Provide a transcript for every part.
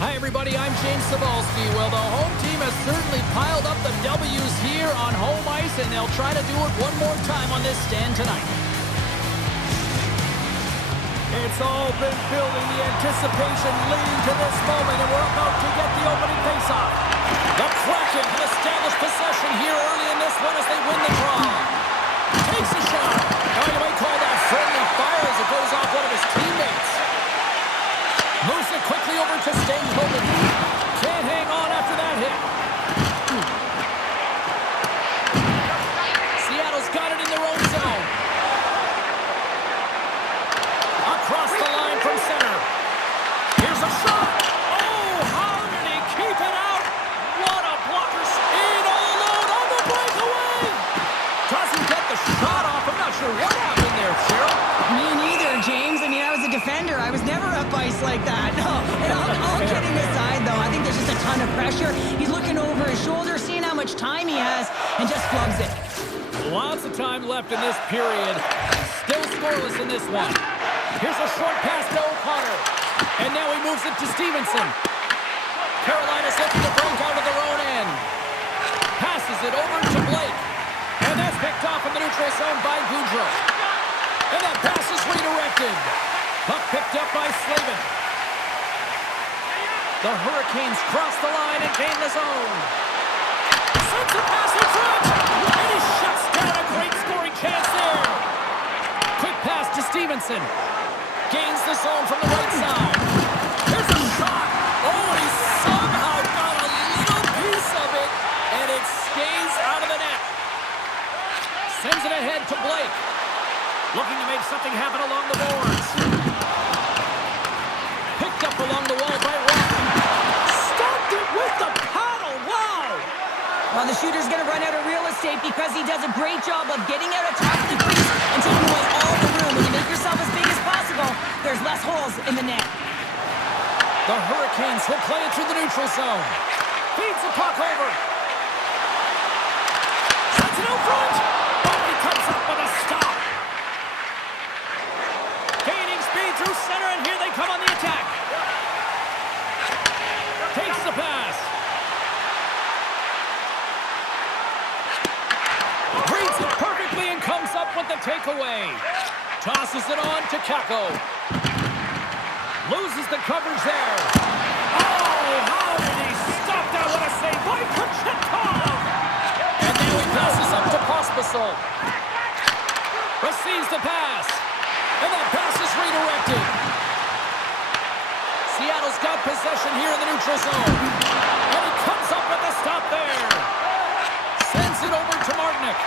Hi, everybody. I'm James Cebulski. Well, the home team has certainly piled up the W's here on home ice, and they'll try to do it one more time on this stand tonight. It's all been building, the anticipation leading to this moment, and we're about to get the opening faceoff. The Kraken have established possession here early in this one as they win the draw. Takes a shot. Now you might call that friendly fire as it goes off one of his teammates. Moves it quickly over to Stankoven. Can't hang on after that hit. Seattle's got it in their own zone. Across the line from center. Here's a shot. Oh, how did he keep it out? What a blocker. In all alone on the breakaway. Doesn't get the shot off. I'm not sure what happened there, Cheryl. Me neither, James. I mean, I was a defender. I was never up ice like that. No. And all kidding aside, though, I think there's just a ton of pressure. He's looking over his shoulder, seeing how much time he has, and just flubs it. Lots of time left in this period. Still scoreless in this one. Here's a short pass to O'Connor. And now he moves it to Stevenson. Carolina's looking to break out of their own end. Passes it over to Blake. And that's picked off in the neutral zone by Goudreau. And that pass is redirected. Puck picked up by Slavin. The Hurricanes cross the line and gain the zone. Sends a pass in front. And he shuts down a great scoring chance there. Quick pass to Stevenson. Gains the zone from the right side. Here's a shot. Oh, he somehow got a little piece of it. And it stays out of the net. Sends it ahead to Blake. Looking to make something happen along the boards. Picked up along the wall by Rocky. Stopped it with the paddle. Wow! Well, the shooter's going to run out of real estate because he does a great job of getting out of top of the crease and taking away all the room. When you make yourself as big as possible, there's less holes in the net. The Hurricanes will play it through the neutral zone. Feeds the puck over. Sends it out front. Oh, he comes up with a stop. Gaining speed through center, and here they come on the attack. Takes the pass. Reads it perfectly and comes up with the takeaway. Tosses it on to Kakko. Loses the coverage there. Oh, how did he stop that? What a save by Kochetkov! And now he passes up to Pospisil. Receives the pass. And that pass is redirected. Seattle's got possession here in the neutral zone. And he comes up with the stop there. Sends it over to Martinic.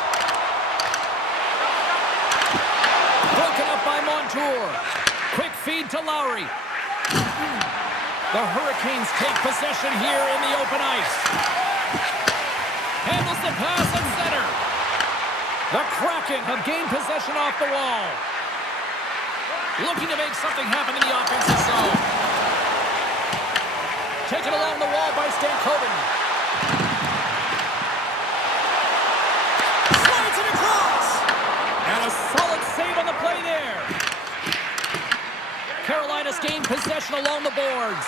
Broken up by Montour. Quick feed to Lowry. The Hurricanes take possession here in the open ice. Handles the pass at center. The Kraken have gained possession off the wall. Looking to make something happen in the offensive zone. Taken along the wall by Stankoven. Slides it across. And a solid save on the play there. Carolina's gained possession along the boards.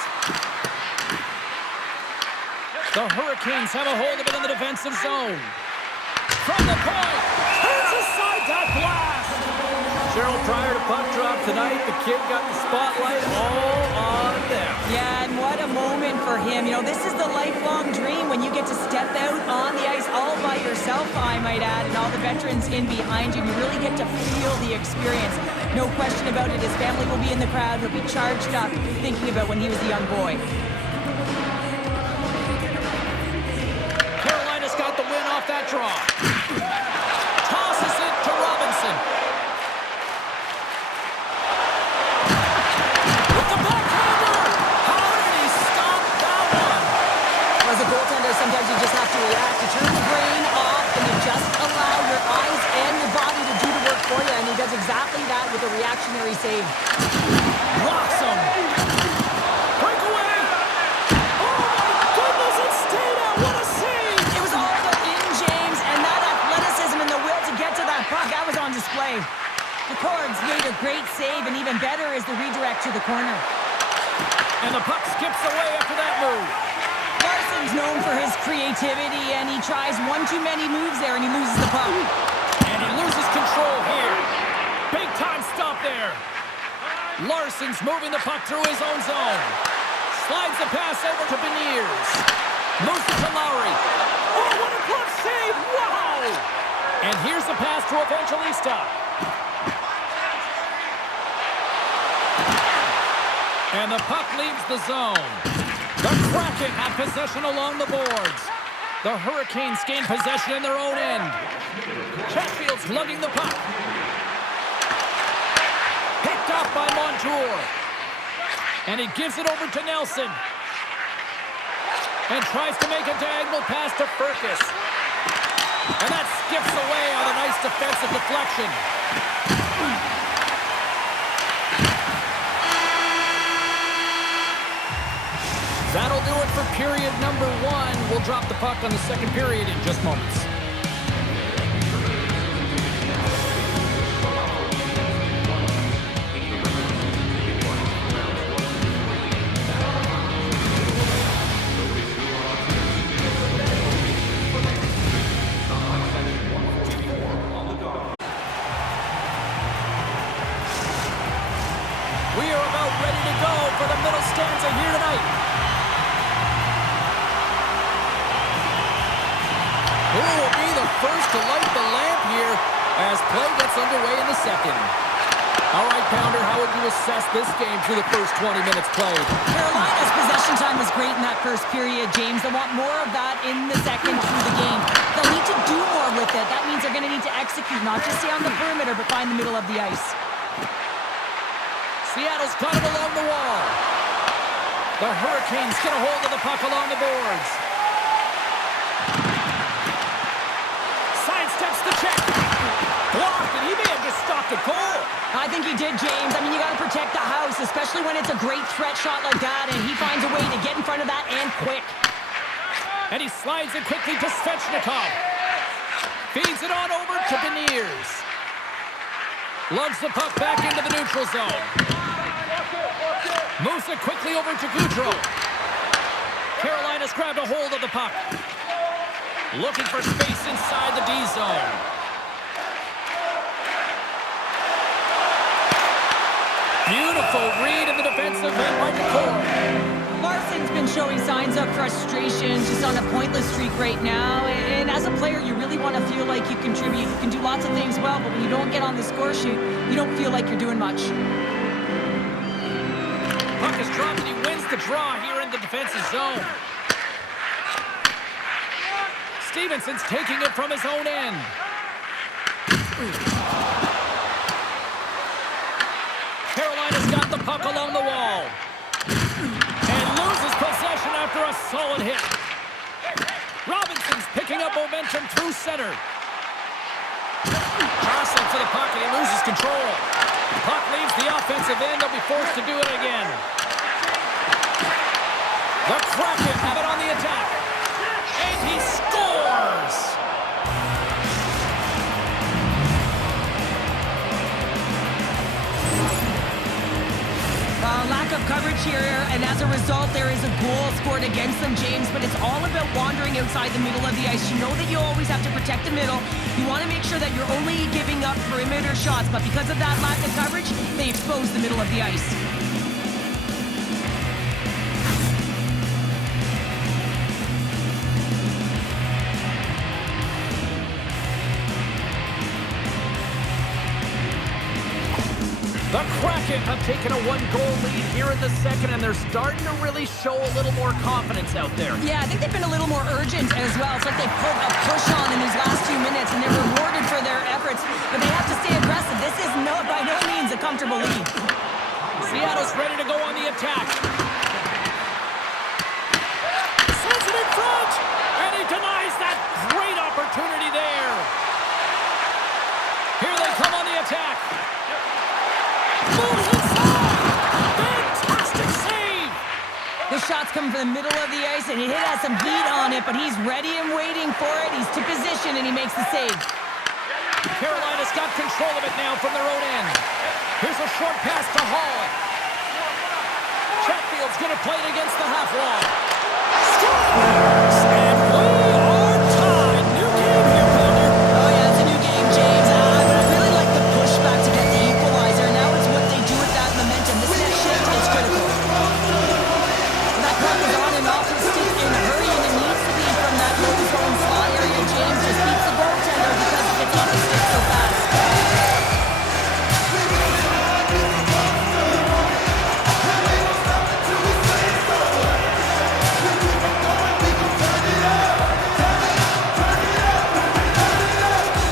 The Hurricanes have a hold of it in the defensive zone. From the point, turns aside that blast. Cheryl, prior to puck drop tonight, the kid got the spotlight all on them. Yeah, and what a moment for him. You know, this is the lifelong dream when you get to step out on the ice all by yourself, I might add, and all the veterans in behind you. You really get to feel the experience. No question about it. His family will be in the crowd. He'll be charged up thinking about when he was a young boy. Carolina's got the win off that draw. Tosses it to Robinson. With the backhander. How did he stop that one? As a goaltender, sometimes you just have to react. You turn the brain off and you just allow your eyes and your body to do the work for you, and he does exactly that with a reactionary save. Rocks him. Breakaway. Oh, my goodness, it stayed out. What a save. It was all in, James, and that athleticism and the will to get to that puck, that was on display. The Cords made a great save, and even better is the redirect to the corner. And the puck skips away after that move. Larson's known for his creativity, and he tries one too many moves there, and he loses the puck. And he loses control here. Big time stop there. Larson's moving the puck through his own zone. Slides the pass over to Beniers. Moves it to Lowry. Oh, what a glove save! Wow! And here's the pass to Evangelista. And the puck leaves the zone. The Kraken have possession along the boards. The Hurricanes gain possession in their own end. Chatfield's lugging the puck. Picked up by Montour. And he gives it over to Nelson. And tries to make a diagonal pass to Furcus. And that skips away on a nice defensive deflection. That'll do it for period number 1. We'll drop the puck on the second period in just moments. We are about ready to go for the middle stanza here tonight. Who will be the first to light the lamp here as play gets underway in the second? All right, Pounder, how would you assess this game through the first 20 minutes played? Carolina's possession time was great in that first period, James. They want more of that in the second through the game. They'll need to do more with it. That means they're going to need to execute, not just stay on the perimeter, but find the middle of the ice. Seattle's got it along the wall. The Hurricanes get a hold of the puck along the boards. Sidesteps the check. Blocked, and he may have just stopped a goal. I think he did, James. I mean, you got to protect the house, especially when it's a great threat shot like that, and he finds a way to get in front of that and quick. And he slides it quickly to Svechnikov. Feeds it on over to Beniers. Lugs the puck back into the neutral zone. Moves it quickly over to Goudreau. Carolina's grabbed a hold of the puck. Looking for space inside the D zone. Beautiful read in the defensive end by Decor. Larson's been showing signs of frustration, just on a pointless streak right now. And as a player, you really want to feel like you contribute. You can do lots of things well, but when you don't get on the score sheet, you don't feel like you're doing much. Puck is dropped and he wins the draw here in the defensive zone. Stevenson's taking it from his own end. Carolina's got the puck along the wall. And loses possession after a solid hit. Robinson's picking up momentum through center. Jostling for the puck and he loses control. Puck leaves the offensive end. They'll be forced to do it again. The Kraken have it on the attack. And he scores! Lack of coverage here, and as a result, there is a goal scored against them, James, but it's all about wandering outside the middle of the ice. You know that you always have to protect the middle. You want to make sure that you're only giving up perimeter shots, but because of that lack of coverage, they expose the middle of the ice. The Kraken have taken a one-goal lead here in the second, and they're starting to really show a little more confidence out there. Yeah, I think they've been a little more urgent as well. It's like they put a push on in these last 2 minutes, and they're rewarded for their efforts. But they have to stay aggressive. This is by no means a comfortable lead. Seattle's ready to go on the attack. Sends it in front, and he denies that great opportunity there. Here they come on the attack. Moves inside! Fantastic save! The shot's coming from the middle of the ice, and he has some heat on it, but he's ready and waiting for it. He's to position, and he makes the save. Carolina's got control of it now from their own end. Here's a short pass to Hall. Chatfield's going to play it against the half wall. Scores! And we are tied. New game here, Pounder. Oh, yeah, it's a new game, James. But I really like the pushback to get the equalizer. Now it's what they do with that momentum. This next shift is critical. That puck is on and off his stick in a hurry, and it needs to be from that low zone slot area. James just beats the goaltender because it gets off his stick so fast.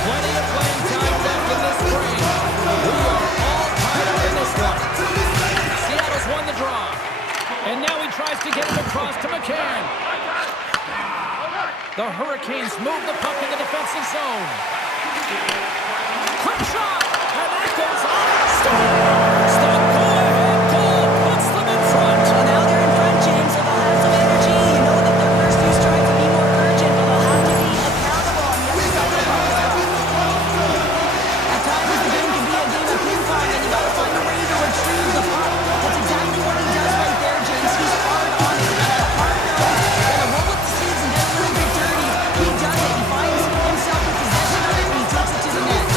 Plenty of playing time left in this frame. We are all tied up in this one. Seattle's won the draw. And now he tries to get it across to McCann. The Hurricanes move the puck in the defensive zone. Quick shot! And that goes on. Scores! The go-ahead goal puts them in front. Well, now they're in front, James, so they'll have some energy. You know that their first few strikes will be more urgent, but they'll have to be accountable on the other side of the puck as well. At times, the game can be a game of ping pong, and you got to find a way to retrieve the puck. That's exactly what he does right there, James. He's hard on it. He's got a hard nose. Gonna roll up the sleeves and get a little bit dirty. He does it. He finds himself with possession of it, and he takes it to the net.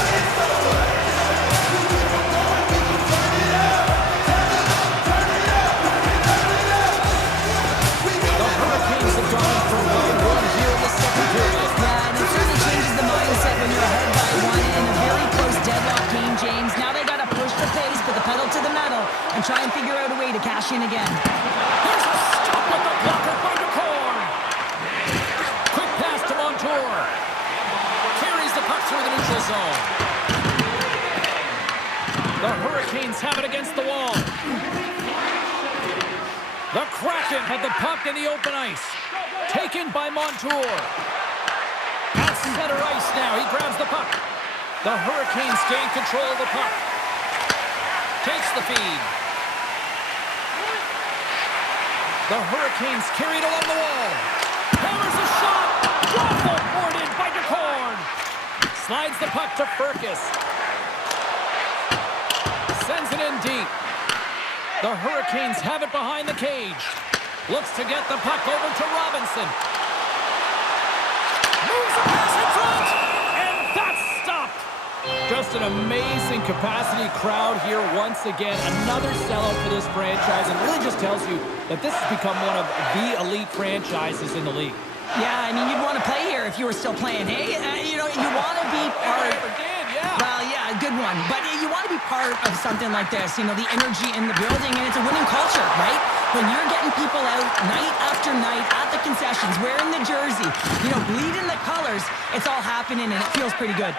The Hurricanes have gone for 1-1 here in the second period. Yeah, and it certainly changes the mindset when you're ahead by one in a very close deadlock game, James. Now they got to push the pace, put the pedal to the metal, and try and figure out a way to cash in again. There's a stop with the blocker by DeCorn. Quick pass to Montour. Carries the puck through the neutral zone. The Hurricanes have it against the wall. The Kraken had the puck in the open ice. Taken by Montour. At center ice now, he grabs the puck. The Hurricanes gain control of the puck. Takes the feed. The Hurricanes carried along the wall. Hammers a shot. Waffle boarded by DeCorn. Slides the puck to Furcus. Sends it in deep. The Hurricanes have it behind the cage. Looks to get the puck over to Robinson. Moves the pass in front. And that's stopped. Just an amazing capacity crowd here once again. Another sellout for this franchise. And really just tells you that this has become one of the elite franchises in the league. Yeah, I mean, you'd want to play here if you were still playing, hey? You know, you want to be part... Well, yeah, good one. But you want to be part of something like this, you know, the energy in the building, and it's a winning culture, right? When you're getting people out night after night at the concessions, wearing the jersey, you know, bleeding the colors, it's all happening, and it feels pretty good.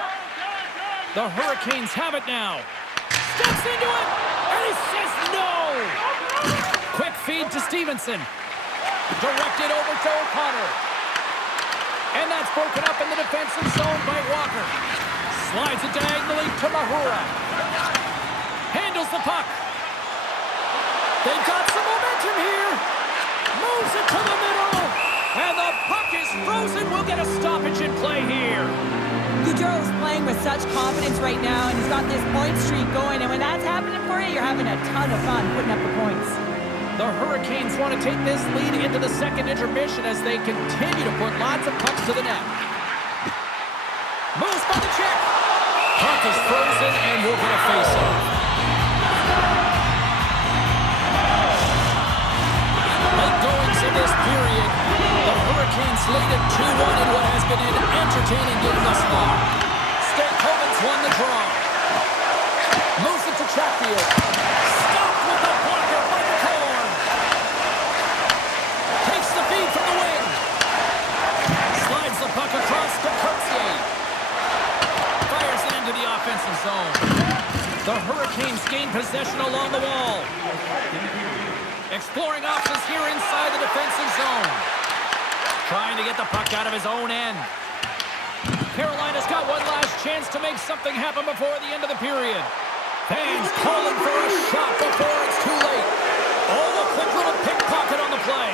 The Hurricanes have it now. Steps into it, and he says no! Quick feed to Stevenson. Directed over to O'Connor. And that's broken up in the defensive zone by Walker. Slides it diagonally to Mahura. Handles the puck. They've got some momentum here. Moves it to the middle. And the puck is frozen. We'll get a stoppage in play here. Gaudreau's playing with such confidence right now, and he's got this point streak going. And when that's happening for you, you're having a ton of fun putting up the points. The Hurricanes want to take this lead into the second intermission as they continue to put lots of pucks to the net. Moves by the check. Puck is frozen, and we'll get a face-off. Late goings in this period. The Hurricanes lead at 2-1 in what has been an entertaining game thus far. Stankoven's won the draw. Moves it to Chatfield. Stopped with the blocker by DeCorn. Takes the feed from the wing. Slides the puck across to Coetzee. Fires it into the offensive zone. The Hurricanes gain possession along the wall. Exploring options here inside the defensive zone. Trying to get the puck out of his own end. Carolina's got one last chance to make something happen before the end of the period. Fans calling for a shot before it's too late. Oh, a quick little pickpocket on the play.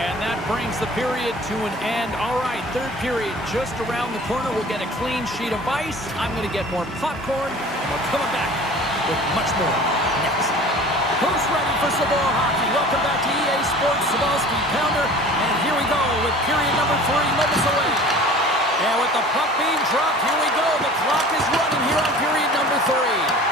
And that brings the period to an end. All right, third period just around the corner. We'll get a clean sheet of ice. I'm going to get more popcorn, and we're coming back. with much more next. Who's ready for Sabor hockey? Welcome back to EA Sports Sabalski Pounder. And here we go with period number 3 moments away. And with the puck being dropped, here we go. The clock is running here on period number 3.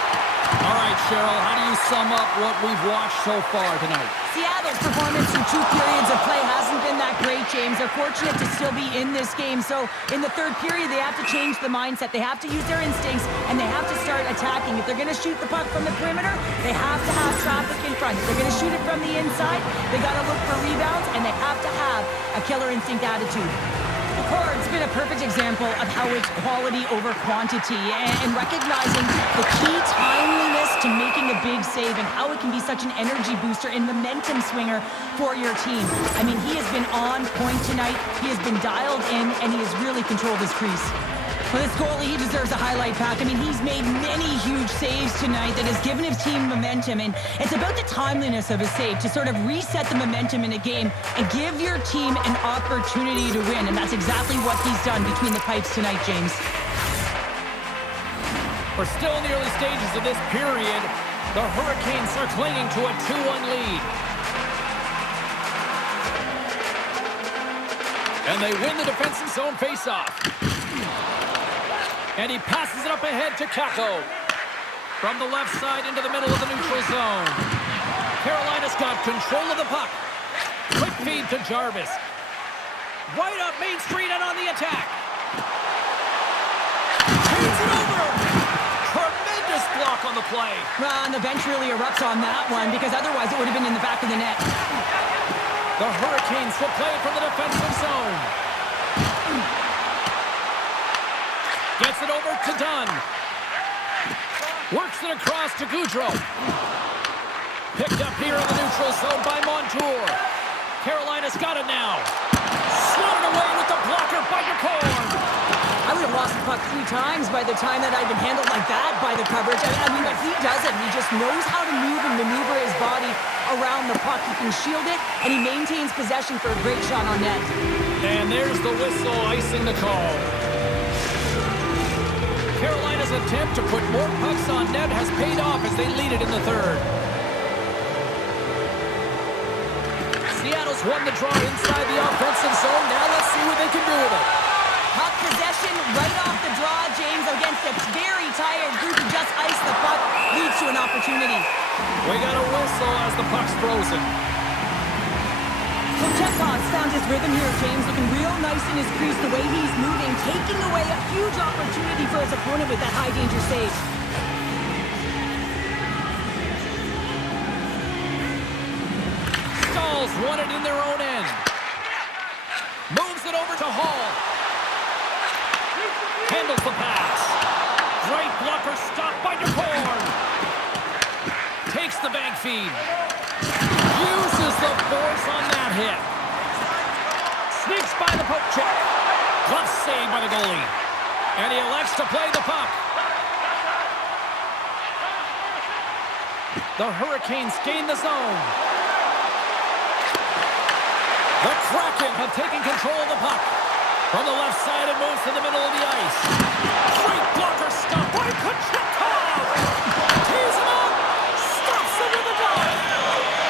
All right, Cheryl, how do you sum up what we've watched so far tonight? Seattle's performance through 2 periods of play hasn't been that great, James. They're fortunate to still be in this game. So in the third period, they have to change the mindset. They have to use their instincts, and they have to start attacking. If they're going to shoot the puck from the perimeter, they have to have traffic in front. If they're going to shoot it from the inside, they got to look for rebounds, and they have to have a killer instinct attitude. The Card's been a perfect example of how it's quality over quantity and recognizing the key timeliness to making a big save and how it can be such an energy booster and momentum swinger for your team. I mean, he has been on point tonight. He has been dialed in, and he has really controlled his crease. Well, this goalie, he deserves a highlight pack. I mean, he's made many huge saves tonight that has given his team momentum, and it's about the timeliness of a save to sort of reset the momentum in a game and give your team an opportunity to win, and that's exactly what he's done between the pipes tonight, James. We're still in the early stages of this period. The Hurricanes are clinging to a 2-1 lead. And they win the defensive zone faceoff. And he passes it up ahead to Kako. From the left side into the middle of the neutral zone. Carolina's got control of the puck. Quick feed to Jarvis. Right up Main Street and on the attack. Takes it over. Tremendous block on the play. Well, and the bench really erupts on that one because otherwise it would have been in the back of the net. The Hurricanes will play from the defensive zone. Gets it over to Dunn. Works it across to Goudreau. Picked up here in the neutral zone by Montour. Carolina's got it now. Slotted away with the blocker by Ducorn. I would have lost the puck 3 times by the time that I'd been handled like that by the coverage. I mean, but he doesn't. He just knows how to move and maneuver his body around the puck. He can shield it, and he maintains possession for a great shot on net. And there's the whistle icing the call. Carolina's attempt to put more pucks on net has paid off as they lead it in the third. Seattle's won the draw inside the offensive zone. Now let's see what they can do with it. Puck possession right off the draw, James, against a very tired group who just iced the puck, leads to an opportunity. We got a whistle as the puck's frozen. Chekhov's found his rhythm here, James, looking real nice in his crease, the way he's moving, taking away a huge opportunity for his opponent with that high-danger save. Stalls won it in their own end. Moves it over to Hall. Handles the pass. Great blocker stopped by Ducorn. Takes the bank feed. Uses the force on that hit. Sneaks by the poke check. Glove save by the goalie. And he elects to play the puck. The Hurricanes gain the zone. The Kraken have taken control of the puck. From the left side, it moves to the middle of the ice. Great blocker stop by Kochetkov. Tees him up. Stops him with a dive.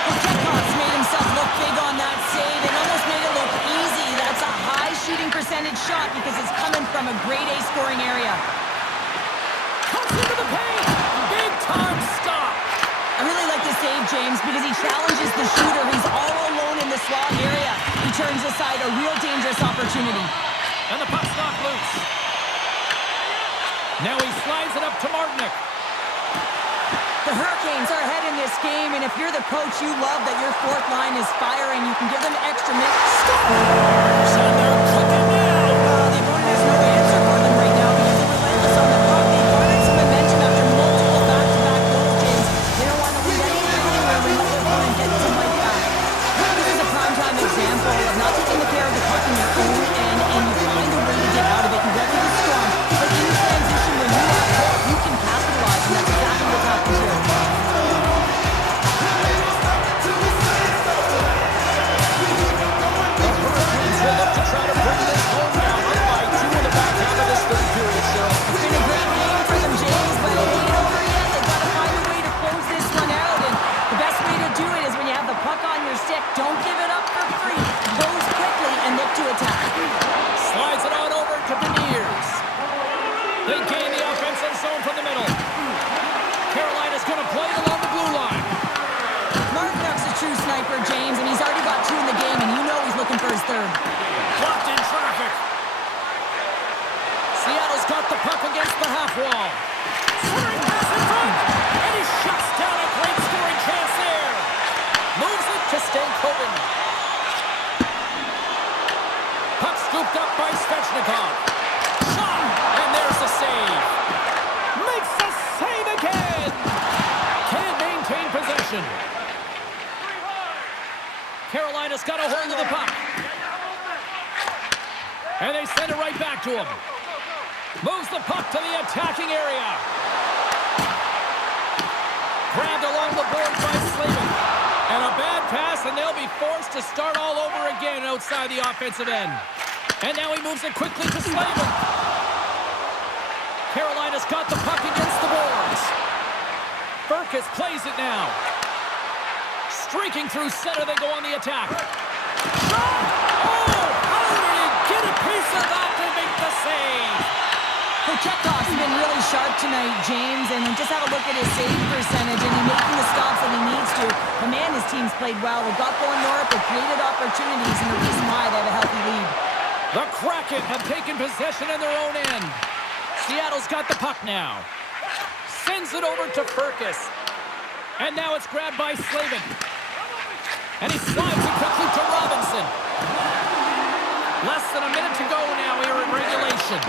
Kochetkov's made himself look big on that save and almost made it look easy. That's a high shooting percentage shot because it's coming from a grade A scoring area. Comes into the paint. Big time stop. I really like this save, James, because he challenges the shooter. He's all alone in the slot area. He turns aside a real dangerous opportunity. And the puck's knocked loose. Now he slides it up to Martinick. The Hurricanes are ahead in this game, and if you're the coach, you love that your fourth line is firing. You can give them extra minutes. Scores! And they're cooking now. The opponent has no answer for them right now because they're relentless on the puck. They garnered some momentum after multiple back-to-back goals, James. They don't want to leave anything anywhere when the opponent gets some like that. This is a prime-time example of not taking the care of the puck in your own end, and you find a way to get out of it. You weather the storm, but in transition, when you have hope, you can capitalize, and that's exactly what happens here. The Hurricanes will look to against the half wall. Centering pass in front. And he shuts down a great scoring chance there. Moves it to Stankoven. Puck scooped up by Svechnikov. Shot! And there's the save. Makes the save again. Can't maintain possession. Carolina's got a hold of the puck. And they send it right back to him. Moves the puck to the attacking area. Grabbed along the boards by Slavin. And a bad pass, and they'll be forced to start all over again outside the offensive end. And now he moves it quickly to Slavin. Carolina's got the puck against the boards. Burkus plays it now. Streaking through center, they go on the attack. Shot! Oh! How did he get a piece of that to make the save? Chekhov's been really sharp tonight, James, and just have a look at his save percentage, and he's making the stops that he needs to. But man, his team's played well. They've got going north, they've created opportunities, and the reason why they have a healthy lead. The Kraken have taken possession in their own end. Seattle's got the puck now. Sends it over to Burkus. And now it's grabbed by Slavin. And he slides it quickly to Robinson. Less than a minute to go now here in regulation.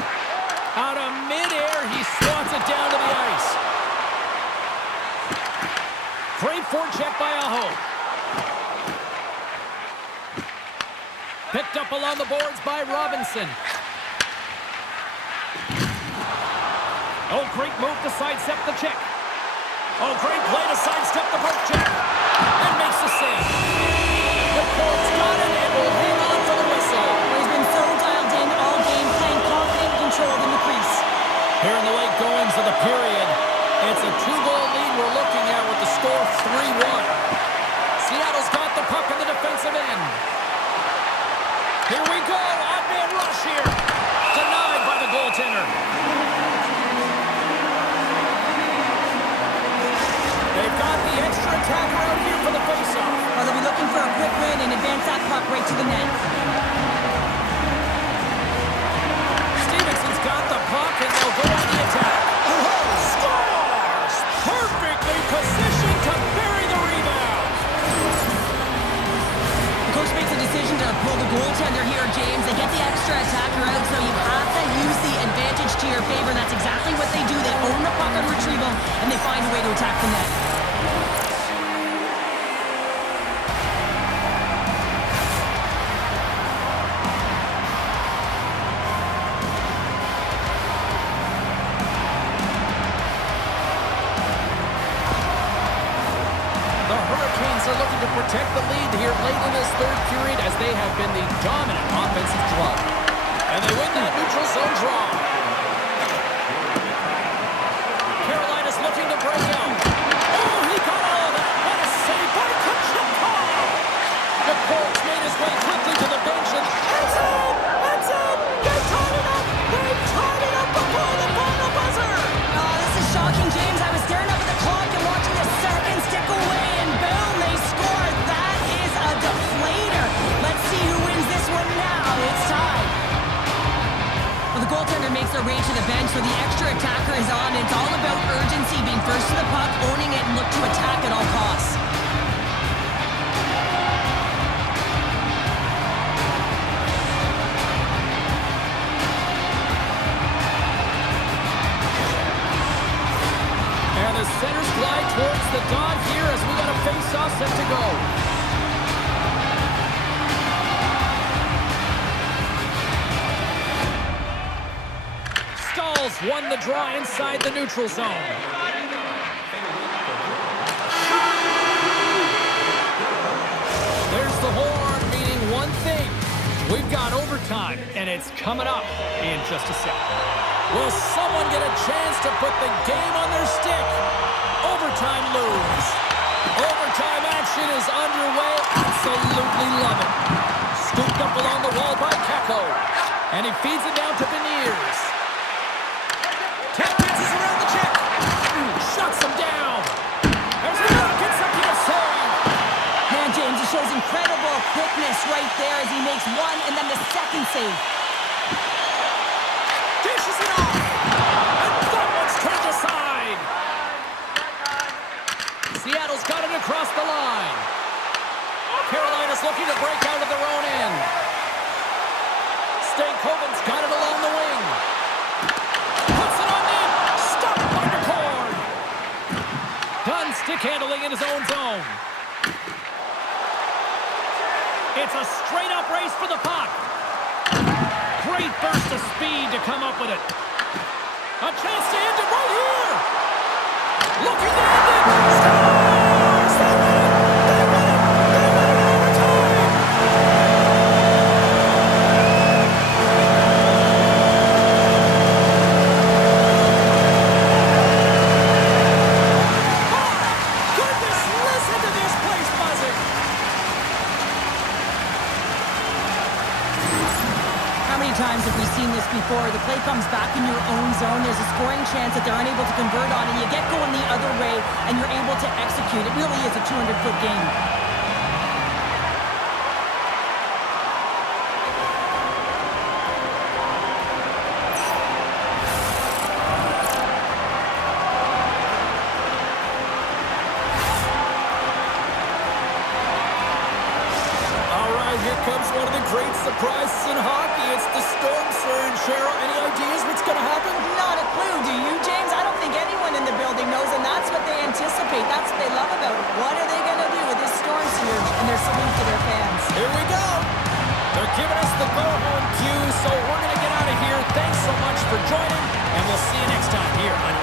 Out of midair, he swats it down to the ice. Great forecheck by Aho. Picked up along the boards by Robinson. Oh, great move to sidestep the check. Oh, great play to sidestep the poke check. And makes the save. The Colts got it and will hang on for the whistle. He's been so dialed in all game, playing confident and controlled in the crease. Here in the late goings of the period, it's a 2-goal lead we're looking at with the score 3-1. Seattle's got the puck in the defensive end. Here we go, odd-man rush here. Denied by the goaltender. They've got the extra attacker out here for the faceoff. Well, they'll be looking for a quick win and advance that puck right to the net. Stevenson's got the puck and they'll go on the attack. Scores! Perfectly positioned to bury the rebound. The coach makes a decision to pull the goaltender here, James. They get the extra attacker out, so you have to use the advantage to your favor. That's exactly what they do. They own the puck on retrieval, and they find a way to attack the net. Looking to protect the lead here late in this third period as they have been the dominant offensive club. And they win that neutral zone draw. Carolina's looking to break out. Oh, he got all of that. What a save by Kachukov. The Colts made his way quickly to the bench and that's it! That's it! They tied it up! They tied it up before the final buzzer! Oh, this is shocking, James. I was staring up at the clock and watching the seconds tick away, and boom, they scored. That is a deflator. Let's see who wins this one now. It's tied. Well, the goaltender makes their way to the bench, so the extra attacker is on. It's all about urgency, being first to the puck, owning it, and look to attack at all costs. And the centers glide towards the dot here as we got a face-off set to go. Stalls won the draw inside the neutral zone. There's the horn, meaning one thing. We've got overtime, and it's coming up in just a sec. Will someone get a chance to put the game on their stick? Overtime lose. Overtime action is underway. Absolutely love it. Scooped up along the wall by Keko. And he feeds it down to Beniers. 10 passes around the check. Shuts him down. There's another consecutive save. Man, James, he shows incredible quickness right there as he makes one and then the second save. Dishes it off. Montreal's got it across the line. Carolina's looking to break out of their own end. Stankoven's got it along the wing. Puts it on net. Stopped by the cord. Done stick handling in his own zone. It's a straight-up race for the puck. Great burst of speed to come up with it. A chance to end it right here. Looking to end it. Scores! They win it! They win it! They win it in overtime! Oh, goodness, listen to this place buzzing. How many times have we seen this before? The play comes back in your own zone. There's a scoring chance that they're unable to convert on, and you get going the other way, and you're able to execute. It really is a 200-foot game. All right, here comes one of the great surprises in hockey. It's the Storm Surge. Cheryl, any ideas what's going to happen? Not a clue, do you, James? I don't think anyone in the building knows, and that's what they anticipate. That's what they love about it. What are they going to do with this Storm Surge and their salute to their fans? Here we go. They're giving us the go-home cue, so we're going to get out of here. Thanks so much for joining, and we'll see you next time here on